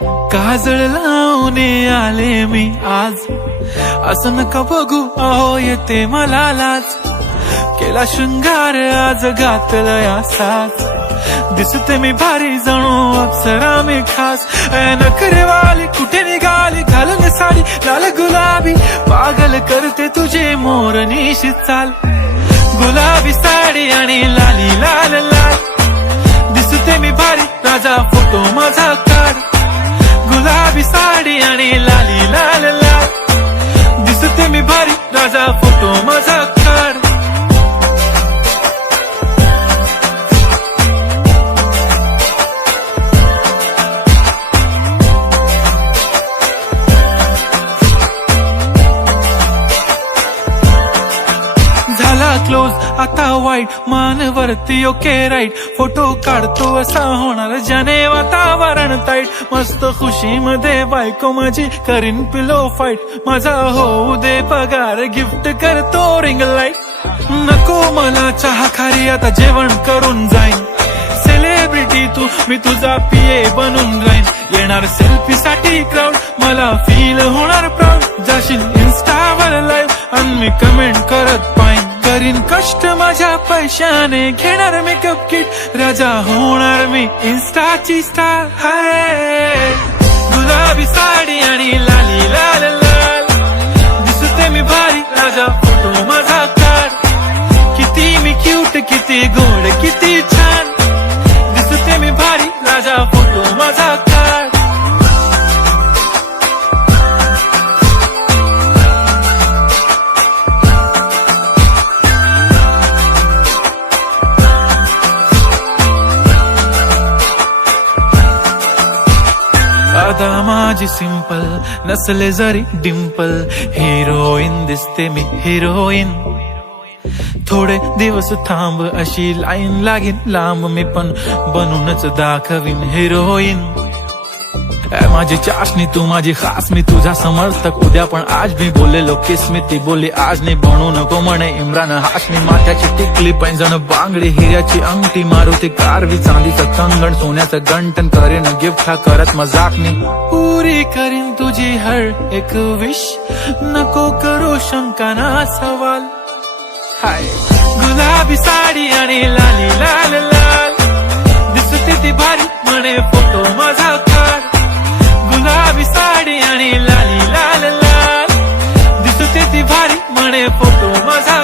काजळ लावून आले मी आज, असं नका बघू अहो येते मला लाज. केला शृंगार आज घातलं या साज, दिसते मी भारी जणू अप्सरा मी खास. नखरेवाली कुठे निघाली घालून साडी लाल गुलाबी, पागल करते तुझे मोरनीशी चाल. गुलाबी साडी आणि लाली लाल लाल, दिसते मी भारी राजा फोटो माझा काढ. गुलाबी साडी आणि लाली लाल लाल, दिसते मी भारी राजा फोटो माझा काढ. झाला क्लोज आता वाईट, मानवरती ओके राईट. फोटो काढतो असा होणार ज्याने वातावरण ताईट. मस्त खुशी मध्ये बायको माझी करीन पिलो फाईट. माझा होऊ दे पगार गिफ्ट करतो रिंग लाईट. नको मला चहा खारी आता जेवण करून जाईन. सेलिब्रिटी तू मी तुझा पिये बनून राहीन. येणार सेल्फी साठी क्राऊड मला फील होणार प्राऊड. जाशील इन्स्टावर लाईव्ह आणि मी कमेंट करत पाईन. करीन कष्ट माझ्या पैशाने घेणार मेकअप किट. राजा होणार मी इन्स्टाची स्टार. हाय गुलाबी साडी आणि लाली लाल लाल, दिसते मी भारी राजा फोटो माझा काढ. किती मी क्यूट किती गोड किती छान, दिसते मी भारी राजा फोटो माझा काढ. अदा माझी सिंपल नसले जरी डिंपल, हिरोईन दिसते मी हिरोईन. थोडे दिवस थांब अशी लाईन लागेल लांब, मी पण बनूनच दाखवीन हिरोईन. माझी चाशनी तू माझी खास, मी तुझा समर्थक उद्या पण आज. मी बोललेलो किस मी ती बोलली आज नाही. बनू नको म्हणे इम्रान हाशमी. माथ्याची टिकली पैंजण बांगडी हिऱ्याची अंगठी, मारुती कारवी चांदीचं कंगण सोन्याचं गंटन. करेन गिफ्ट हा करत मजाकनी. पुरी करीन तुझी हर एक विश, नको करू शंका ना सवाल. हाय गुलाबी साडी आणि लाली लाल लाल, दिसते ती भारी म्हणे फोटो माझा काढ. गुलाबी साडी आणि लाली लाल लाल, दिसते ती भारी म्हणे फोटो माझा